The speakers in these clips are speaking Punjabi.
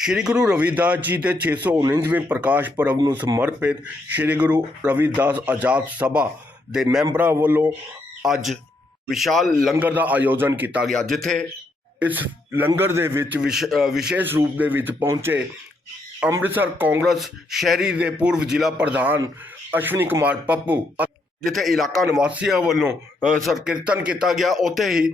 ਸ਼੍ਰੀ ਗੁਰੂ ਰਵਿਦਾਸ ਜੀ ਦੇ 619ਵੇਂ ਪ੍ਰਕਾਸ਼ ਪਰਬ ਨੂੰ ਸਮਰਪਿਤ ਸ਼੍ਰੀ ਗੁਰੂ ਰਵਿਦਾਸ ਆਜ਼ਾਦ ਸਭਾ ਦੇ ਮੈਂਬਰਾਂ ਵੱਲੋਂ ਅੱਜ ਵਿਸ਼ਾਲ ਲੰਗਰ ਦਾ ਆਯੋਜਨ ਕੀਤਾ ਗਿਆ ਜਿੱਥੇ ਇਸ ਲੰਗਰ ਦੇ ਵਿੱਚ ਵਿਸ਼- ਵਿਸ਼ੇਸ਼ ਰੂਪ ਦੇ ਵਿੱਚ ਪਹੁੰਚੇ ਅੰਮ੍ਰਿਤਸਰ ਕਾਂਗਰਸ ਸ਼ਹਿਰੀ ਦੇ ਪੂਰਵ ਜ਼ਿਲ੍ਹਾ ਪ੍ਰਧਾਨ ਅਸ਼ਵਨੀ ਕੁਮਾਰ ਪੱਪੂ ਜਿੱਥੇ ਇਲਾਕਾ ਨਿਵਾਸੀਆਂ ਵੱਲੋਂ ਅ, ਸਰਕੀਰਤਨ ਕੀਤਾ ਗਿਆ। ਉੱਥੇ ਹੀ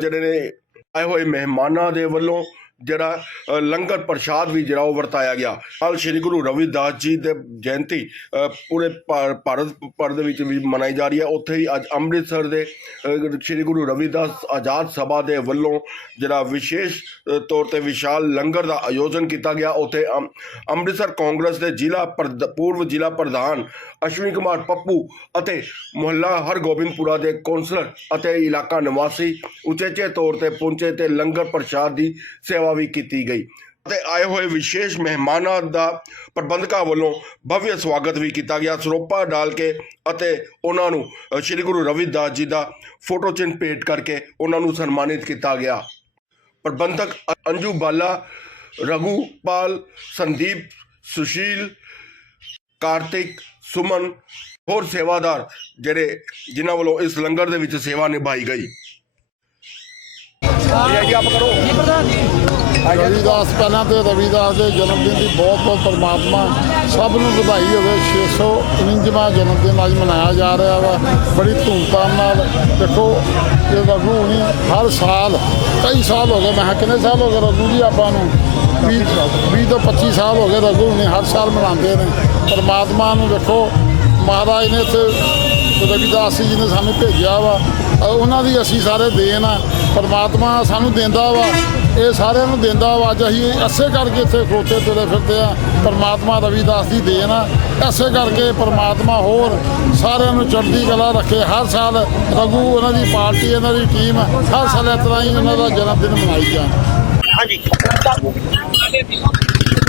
ਜਿਹੜੇ ਨੇ ਆਏ ਹੋਏ ਮਹਿਮਾਨਾਂ ਦੇ ਵੱਲੋਂ ਜਿਹੜਾ ਲੰਗਰ ਪ੍ਰਸ਼ਾਦ ਵੀ ਜਿਹੜਾ ਉਹ ਵਰਤਾਇਆ ਗਿਆ। ਕੱਲ ਸ੍ਰੀ ਗੁਰੂ ਰਵਿਦਾਸ ਜੀ ਦੇ ਜਯੰਤੀ ਪੂਰੇ ਭਾ- ਭਾਰਤ ਭਰ ਦੇ ਵਿੱਚ ਵੀ ਮਨਾਈ ਜਾ ਰਹੀ ਹੈ। ਉੱਥੇ ਹੀ ਅੱਜ ਅੰਮ੍ਰਿਤਸਰ ਦੇ ਸ੍ਰੀ ਗੁਰੂ ਰਵਿਦਾਸ ਆਜ਼ਾਦ ਸਭਾ ਦੇ ਵੱਲੋਂ ਜਿਹੜਾ ਵਿਸ਼ੇਸ਼ ਤੌਰ ਤੇ ਵਿਸ਼ਾਲ ਲੰਗਰ ਦਾ ਆਯੋਜਨ ਕੀਤਾ ਗਿਆ। ਉੱਥੇ ਅੰਮ- ਅੰਮ੍ਰਿਤਸਰ ਕਾਂਗਰਸ ਦੇ ਜ਼ਿਲ੍ਹਾ ਪ੍ਰਧ- ਪੂਰਵ ਜ਼ਿਲ੍ਹਾ ਪ੍ਰਧਾਨ ਅਸ਼ਵਨੀ ਕੁਮਾਰ ਪੱਪੂ ਅਤੇ ਮੁਹੱਲਾ ਹਰਗੋਬਿੰਦਪੁਰਾ ਦੇ ਕੌਂਸਲਰ ਅਤੇ ਇਲਾਕਾ ਨਿਵਾਸੀ ਉਚੇਚੇ ਤੌਰ ਤੇ ਪਹੁੰਚੇ ਤੇ ਲੰਗਰ ਪ੍ਰਸ਼ਾਦ ਦੀ ਸੇਵਾ ਵੀ ਕੀਤੀ ਗਈ ਅਤੇ ਆਏ ਹੋਏ ਵਿਸ਼ੇਸ਼ ਮਹਿਮਾਨਾਂ ਦਾ ਪ੍ਰਬੰਧਕਾਂ ਵੱਲੋਂ ਭਵਯ ਸਵਾਗਤ ਵੀ ਕੀਤਾ ਗਿਆ। ਸਰੋਪਾ ਡਾਲ ਕੇ ਅਤੇ ਉਹਨਾਂ ਨੂੰ ਸ੍ਰੀ ਗੁਰੂ ਰਵਿਦਾਸ ਜੀ ਦਾ ਫੋਟੋ ਚਿੰਨ੍ਹ ਭੇਟ ਕਰਕੇ ਉਹਨਾਂ ਨੂੰ ਸਨਮਾਨਿਤ ਕੀਤਾ ਗਿਆ। ਪ੍ਰਬੰਧਕ ਅੰਜੂ ਬਾਲਾ ਰਘੂਪਾਲ ਸੰਦੀਪ ਸੁਸ਼ੀਲ ਕਾਰਤਿਕ ਸੁਮਨ ਹੋਰ ਸੇਵਾਦਾਰ ਜਿਹੜੇ ਜਿਨ੍ਹਾਂ ਵੱਲੋਂ ਇਸ ਲੰਗਰ ਦੇ ਵਿੱਚ ਸੇਵਾ ਨਿਭਾਈ ਗਈ। ਜੀ ਆਪ ਕਰੋ। ਰਵੀਦਾਸ, ਪਹਿਲਾਂ ਤੇ ਰਵੀਦਾਸ ਦੇ ਜਨਮ ਦਿਨ ਦੀ ਬਹੁਤ ਬਹੁਤ ਪਰਮਾਤਮਾ ਸਭ ਨੂੰ ਵਧਾਈ ਹੋਵੇ। 649ਵਾਂ ਜਨਮ ਦਿਨ ਅੱਜ ਮਨਾਇਆ ਜਾ ਰਿਹਾ ਵਾ। ਬੜੀ ਧੂਮਧਾਮ ਨਾਲ। ਦੇਖੋ, ਇਹ ਰਘੂ ਹੁਣੀ ਹਰ ਸਾਲ, ਕਈ ਸਾਲ ਹੋ ਗਏ, ਮੈਂ ਕਿਹਾ ਕਿੰਨੇ ਸਾਲ ਹੋ ਗਏ ਰਘੂ ਜੀ ਆਪਾਂ ਨੂੰ? 20 20 ਤੋਂ 25 ਸਾਲ ਹੋ ਗਏ ਰਘੂ ਹੁਣੀ ਹਰ ਸਾਲ ਮਨਾਉਂਦੇ ਨੇ। ਪਰਮਾਤਮਾ ਨੂੰ ਦੇਖੋ, ਮਹਾਰਾਜ ਨੇ ਇੱਥੇ ਰਵਿਦਾਸ ਜੀ ਨੇ ਸਾਨੂੰ ਭੇਜਿਆ ਵਾ। ਉਹਨਾਂ ਦੀ ਅਸੀਂ ਸਾਰੇ ਦੇਣ ਆ। ਪਰਮਾਤਮਾ ਸਾਨੂੰ ਦਿੰਦਾ ਵਾ। ਇਹ ਸਾਰਿਆਂ ਨੂੰ ਦਿੰਦਾ ਵਾ ਅੱਜ ਅਸੀਂ ਐਸੇ ਕਰਕੇ ਇੱਥੇ ਖੋਤੇ ਤੁਰੇ ਫਿਰਦੇ ਆ। ਪਰਮਾਤਮਾ ਰਵਿਦਾਸ ਦੀ ਦੇਣ ਆ। ਐਸੇ ਕਰਕੇ ਪਰਮਾਤਮਾ ਹੋਰ ਸਾਰਿਆਂ ਨੂੰ ਚੜ੍ਹਦੀ ਕਲਾ ਰੱਖੇ। ਹਰ ਸਾਲ ਰਘੂ ਉਹਨਾਂ ਦੀ ਪਾਰਟੀ ਇਹਨਾਂ ਦੀ ਟੀਮ ਹਰ ਸਾਲ ਇਸ ਤਰ੍ਹਾਂ ਹੀ ਉਹਨਾਂ ਦਾ ਜਨਮ ਦਿਨ ਮਨਾਈ ਜਾਣ।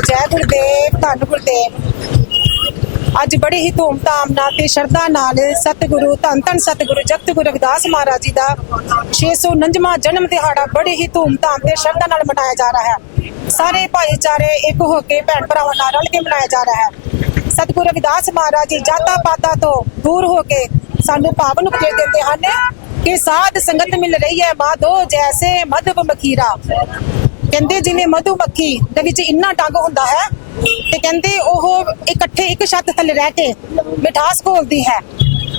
ਜੈ ਗੁਰਦੇਵ ਧੰਨ ਗੁਰਦੇਵ। ਅੱਜ ਬੜੇ ਹੀ ਧੂਮਧਾਮ ਨਾਲ ਤੇ ਸ਼ਰਧਾ ਨਾਲ ਸਤਿਗੁਰੂ, ਧੰਨ ਧੰਨ ਸਤਿਗੁਰੂ, ਜਗਤ ਗੁਰੂ ਰਵਿਦਾਸ ਮਹਾਰਾਜ ਜੀ ਦਾ 649ਵਾਂ ਜਨਮ ਦਿਹਾੜਾ ਬੜੇ ਹੀ ਧੂਮਧਾਮ ਤੇ ਸ਼ਰਧਾ ਨਾਲ ਮਨਾਇਆ ਜਾ ਰਿਹਾ ਹੈ। ਸਾਰੇ ਭਾਈਚਾਰੇ ਇੱਕ ਹੋ ਕੇ ਭੈਣ ਭਰਾਵਾਂ ਨਾਲ ਰਲ ਕੇ ਮਨਾਇਆ ਜਾ ਰਿਹਾ ਹੈ। ਸਤਿਗੁਰੂ ਰਵਿਦਾਸ ਮਹਾਰਾਜ ਜੀ ਜਾਤਾਂ ਪਾਤਾਂ ਤੋਂ ਦੂਰ ਹੋ ਕੇ ਸਾਨੂੰ ਪਾਵਨ ਉਪਦੇਸ਼ ਦਿੰਦੇ ਹਨ ਕਿ ਸਾਧ ਸੰਗਤ ਮਿਲ ਰਹੀ ਹੈ ਮਾਧੋ ਜੈਸੇ ਮਧਵ ਮਖੀਰਾ। ਕਹਿੰਦੇ ਜਿਵੇਂ ਮਧੂ ਮੱਖੀ ਦੇ ਵਿੱਚ ਇੰਨਾ ਡੰਗ ਹੁੰਦਾ ਹੈ ਤੇ ਕਹਿੰਦੇ ਉਹ ਇਕੱਠੇ ਇੱਕ ਛੱਤ ਥੱਲੇ ਰਹਿ ਕੇ ਮਿਠਾਸ ਘੋਲਦੀ ਹੈ।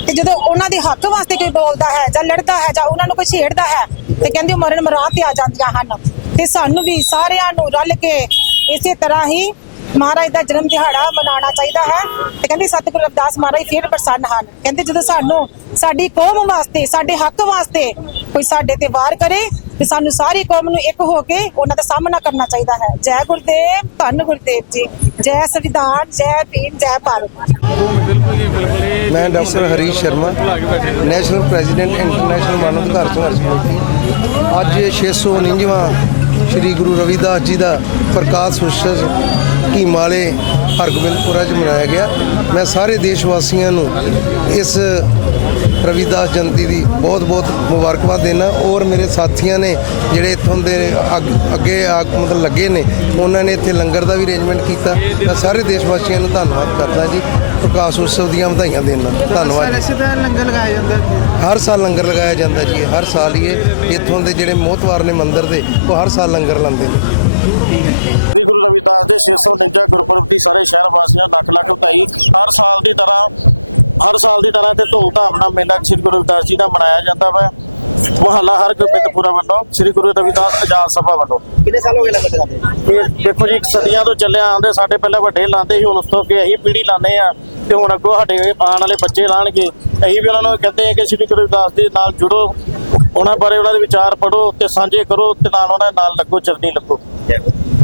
ਤੇ ਜਦੋਂ ਉਹਨਾਂ ਦੇ ਹੱਕ ਵਾਸਤੇ ਕੋਈ ਬੋਲਦਾ ਹੈ ਜਾਂ ਲੜਦਾ ਹੈ ਜਾਂ ਉਹਨਾਂ ਨੂੰ ਕੋਈ ਛੇੜਦਾ ਹੈ, ਤੇ ਕਹਿੰਦੇ ਉਹ ਮਰਨ ਮਰਾਨ ਤੇ ਆ ਜਾਂਦੀਆਂ ਹਨ। ਤੇ ਸਾਨੂੰ ਵੀ ਸਾਰਿਆਂ ਨੂੰ ਰਲ ਕੇ ਇਸੇ ਤਰ੍ਹਾਂ ਹੀ ਮਹਾਰਾਜ ਦਾ ਜਨਮ ਦਿਹਾੜਾ ਮਨਾਉਣਾ ਚਾਹੀਦਾ ਹੈ। ਤੇ ਕਹਿੰਦੇ ਸਤਿਗੁਰੂ ਰਵਿਦਾਸ ਮਹਾਰਾਜ ਫਿਰ ਪ੍ਰਸੰਨ ਹਨ। ਕਹਿੰਦੇ ਜਦੋਂ ਸਾਨੂੰ ਸਾਡੀ ਕੌਮ ਵਾਸਤੇ, ਸਾਡੇ ਹੱਕ ਵਾਸਤੇ ਕੋਈ ਸਾਡੇ ਤੇ ਵਾਰ ਕਰੇ ਤੇ ਸਾਨੂੰ ਸਾਰੀ ਕੌਮ ਨੂੰ ਇੱਕ ਹੋ ਕੇ ਉਹਨਾਂ ਦਾ ਸਾਹਮਣਾ ਕਰਨਾ ਚਾਹੀਦਾ ਹੈ। ਜੈ ਗੁਰਦੇਵ, ਧੰਨ ਗੁਰਦੇਵ ਜੀ। ਜੈ ਸੰਵਿਧਾਨ, ਜੈ ਭੀਮ, ਜੈ ਭਾਰਤ। ਮੈਂ doctor Harish Sharma, national president international ਮਾਨਵ ਅਧਿਕਾਰ ਸੰਘਰਸ਼ ਕਮੇਟੀ ਅੱਜ 649ਵਾਂ ਸ੍ਰੀ ਗੁਰੂ ਰਵਿਦਾਸ ਜੀ ਦਾ ਪ੍ਰਕਾਸ਼ ਉਤਸਵ ਕੀਮਾਲੇ ਹਰਗੋਬਿੰਦਪੁਰਾ 'ਚ ਮਨਾਇਆ ਗਿਆ। ਮੈਂ ਸਾਰੇ ਦੇਸ਼ ਵਾਸੀਆਂ ਨੂੰ ਇਸ ਰਵਿਦਾਸ ਜਯੰਤੀ ਦੀ ਬਹੁਤ-ਬਹੁਤ ਮੁਬਾਰਕਬਾਦ ਦੇਣਾ। ਔਰ ਮੇਰੇ ਸਾਥੀਆਂ ਨੇ ਜਿਹੜੇ ਇੱਥੋਂ ਦੇ ਅੱਗ- ਅੱਗੇ ਆ ਮਤਲਬ ਲੱਗੇ ਨੇ ਉਹਨਾਂ ਨੇ ਇੱਥੇ ਲੰਗਰ ਦਾ ਵੀ ਅਰੇਂਜਮੈਂਟ ਕੀਤਾ। ਮੈਂ ਸਾਰੇ ਦੇਸ਼ ਵਾਸੀਆਂ ਨੂੰ ਧੰਨਵਾਦ ਕਰਦਾ ਜੀ। ਪ੍ਰਕਾਸ਼ ਉਤਸਵ ਦੀਆਂ ਵਧਾਈਆਂ ਦੇਣਾ ਧੰਨਵਾਦ ਲੰਗਰ ਲਗਾਇਆ ਜਾਂਦਾ ਹਰ ਸਾਲ ਲੰਗਰ ਲਗਾਇਆ ਜਾਂਦਾ ਜੀ। ਹਰ ਸਾਲ ਹੀ ਇੱਥੋਂ ਦੇ ਜਿਹੜੇ ਮੋਹਤਵਾਰ ਨੇ ਮੰਦਿਰ ਦੇ ਉਹ ਹਰ ਸਾਲ ਲੰਗਰ ਲਾਉਂਦੇ ਨੇ।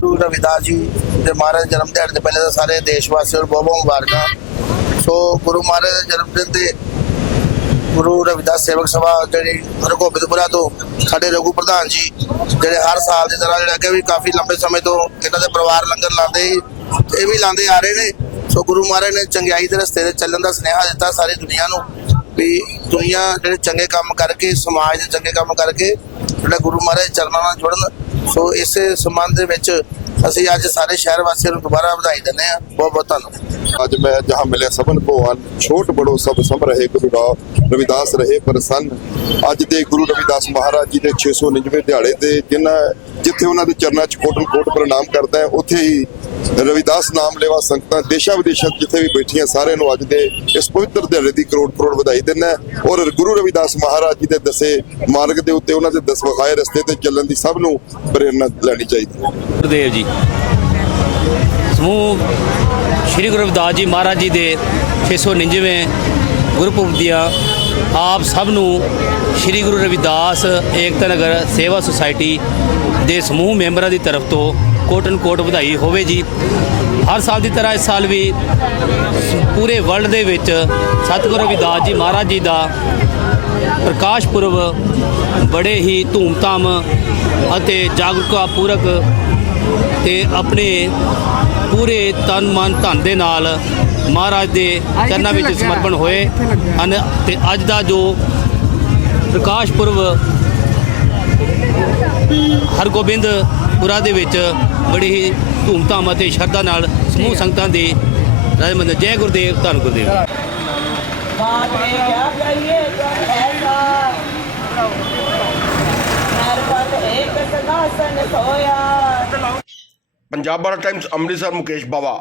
ਗੁਰੂ ਰਵਿਦਾਸ ਜੀ ਦੇ ਮਹਾਰਾਜ ਜਨਮ ਦਿਹਾੜੇ ਤੋਂ ਪਹਿਲੇ ਤਾਂ ਸਾਰੇ ਦੇਸ਼ ਵਾਸੀਆਂ ਨੂੰ ਬਹੁਤ ਬਹੁਤ ਮੁਬਾਰਕਾਂ। ਸੋ ਗੁਰੂ ਮਹਾਰਾਜ ਦੇ ਜਨਮ ਦਿਨ ਤੇ ਗੁਰੂ ਰਵਿਦਾਸ ਸੇਵਕ ਸਭਾ ਜਿਹੜੀ ਹਰਗੋਬਿੰਦਪੁਰਾ ਤੋਂ ਸਾਡੇ ਰਘੂ ਪ੍ਰਧਾਨ ਜੀ ਜਿਹੜੇ ਹਰ ਸਾਲ ਦੀ ਤਰ੍ਹਾਂ ਜਿਹੜਾ ਕਿ ਵੀ ਕਾਫੀ ਲੰਬੇ ਸਮੇਂ ਤੋਂ ਇਹਨਾਂ ਦੇ ਪਰਿਵਾਰ ਲੰਗਰ ਲਾਉਂਦੇ ਸੀ, ਇਹ ਵੀ ਲਾਉਂਦੇ ਆ ਰਹੇ ਨੇ। ਸੋ ਗੁਰੂ ਮਹਾਰਾਜ ਨੇ ਚੰਗਿਆਈ ਦੇ ਰਸਤੇ ਤੇ ਚੱਲਣ ਦਾ ਸੁਨੇਹਾ ਦਿੱਤਾ ਸਾਰੀ ਦੁਨੀਆ ਨੂੰ। ਵੀ ਦੁਨੀਆ ਜਿਹੜੇ ਚੰਗੇ ਕੰਮ ਕਰਕੇ, ਸਮਾਜ ਦੇ ਚੰਗੇ ਕੰਮ ਕਰਕੇ ਜਿਹੜਾ ਗੁਰੂ ਮਹਾਰਾਜ ਚਰਨਾਂ ਨਾਲ ਜੁੜਨ, ਸੋ ਇਸੇ ਸੰਬੰਧ ਦੇ ਵਿੱਚ ਅਸੀਂ ਅੱਜ ਸਾਰੇ ਸ਼ਹਿਰ ਵਾਸੀਆਂ ਨੂੰ ਦੁਬਾਰਾ ਵਧਾਈ ਦਿੰਦੇ ਆ ਬਹੁਤ ਬਹੁਤ ਧੰਨਵਾਦ। ਅੱਜ ਮੈਂ ਜਹਾਂ ਮਿਲਿਆ ਸਭਨ ਭਗਵਾਨ ਛੋਟ ਬੜੋ ਸਭ ਸਭ ਰਹੇ, ਗੁਰੂ ਰਾਮ ਰਵਿਦਾਸ ਰਹੇ ਪ੍ਰਸੰਨ। ਅੱਜ ਦੇ ਗੁਰੂ ਰਵਿਦਾਸ ਮਹਾਰਾਜ ਜੀ ਦੇ 699 ਦਿਹਾੜੇ ਤੇ ਜਿਨ੍ਹਾਂ ਜਿੱਥੇ ਉਹਨਾਂ ਦੇ ਚਰਨਾਂ 'ਚ ਕੋਟਨ ਕੋਟ ਪ੍ਰਣਾਮ ਕਰਦਾ ਹੈ, ਉੱਥੇ ਹੀ ਰਵਿਦਾਸ ਨਾਮ ਲੈਵਾ ਸੰਗਤਾਂ ਦੇਸ਼ਾਂ ਵਿਦੇਸ਼ਾਂ ਜਿੱਥੇ ਵੀ ਬੈਠੀਆਂ ਸਾਰਿਆਂ ਨੂੰ ਅੱਜ ਦੇ ਇਸ ਪਵਿੱਤਰ ਦਿਹਾੜੇ ਦੀ ਕਰੋੜ ਕਰੋੜ ਵਧਾਈ ਦਿੰਦਾ ਔਰ ਗੁਰੂ ਰਵਿਦਾਸ ਮਹਾਰਾਜ ਜੀ ਦੇ ਦੱਸੇ ਮਾਰਗ ਦੇ ਉੱਤੇ ਉਹਨਾਂ ਦੇ ਦਸ ਵਿਖਾਏ ਰਸਤੇ ਤੇ ਚੱਲਣ ਦੀ ਸਭ ਨੂੰ ਪ੍ਰੇਰਨਾ ਲੈਣੀ ਚਾਹੀਦੀ ਹੈ। ਗੁਰਦੇਵ ਜੀ। ਸਮੂਹ ਸ੍ਰੀ ਗੁਰੂ ਰਵਿਦਾਸ ਜੀ ਮਹਾਰਾਜ ਜੀ ਦੇ 699ਵੇਂ ਗੁਰਪੁਰਬ ਦੀਆਂ ਆਪ ਸਭ ਨੂੰ ਸ੍ਰੀ ਗੁਰੂ ਰਵਿਦਾਸ ਏਕਤਾ ਨਗਰ ਸੇਵਾ ਸੁਸਾਇਟੀ ਦੇ ਸਮੂਹ ਮੈਂਬਰਾਂ ਦੀ ਤਰਫ ਤੋਂ ਕੋਟਨ ਕੋਟ ਵਧਾਈ ਹੋਵੇ ਜੀ। ਹਰ ਸਾਲ ਦੀ ਤਰ੍ਹਾਂ ਇਸ ਸਾਲ ਵੀ ਪੂਰੇ ਵਰਲਡ ਦੇ ਵਿੱਚ ਸਤਿਗੁਰੂ ਰਵਿਦਾਸ ਜੀ ਮਹਾਰਾਜ ਜੀ ਦਾ ਪ੍ਰਕਾਸ਼ ਪੁਰਬ ਬੜੇ ਹੀ ਧੂਮਧਾਮ ਅਤੇ ਜਾਗਰੂਕਤਾ ਪੂਰਕ ਤੇ ਆਪਣੇ ਪੂਰੇ ਤਨ ਮਨ ਧਨ ਦੇ ਨਾਲ ਮਹਾਰਾਜ ਦੇ ਚਰਨਾਂ ਵਿੱਚ ਸਮਰਪਣ ਹੋਏ ਹਨ ਤੇ ਅੱਜ ਦਾ ਜੋ ਪ੍ਰਕਾਸ਼ ਪੁਰਬ ਹਰਗੋਬਿੰਦਪੁਰਾ ਦੇ ਵਿੱਚ ਬੜੀ ਹੀ ਧੂਮਧਾਮ ਅਤੇ ਸ਼ਰਧਾ ਨਾਲ ਸਮੂਹ ਸੰਗਤਾਂ ਦੀ ਰਾਜ ਮੰਦਰ ਜੈ ਗੁਰਦੇਵ ਧੰਨ ਗੁਰਦੇਵ। ਬਾਤ ਇਹ ਕਿਆ ਕਰੀਏ ਐਸਾ ਮਰਪਤ ਇੱਕ ਸਦਾ ਸਨ ਸੋਇਆ ਪੰਜਾਬ ਬਾਰਾ ਟਾਈਮਸ ਅੰਮ੍ਰਿਤਸਰ ਮੁਕੇਸ਼ ਬਾਵਾ।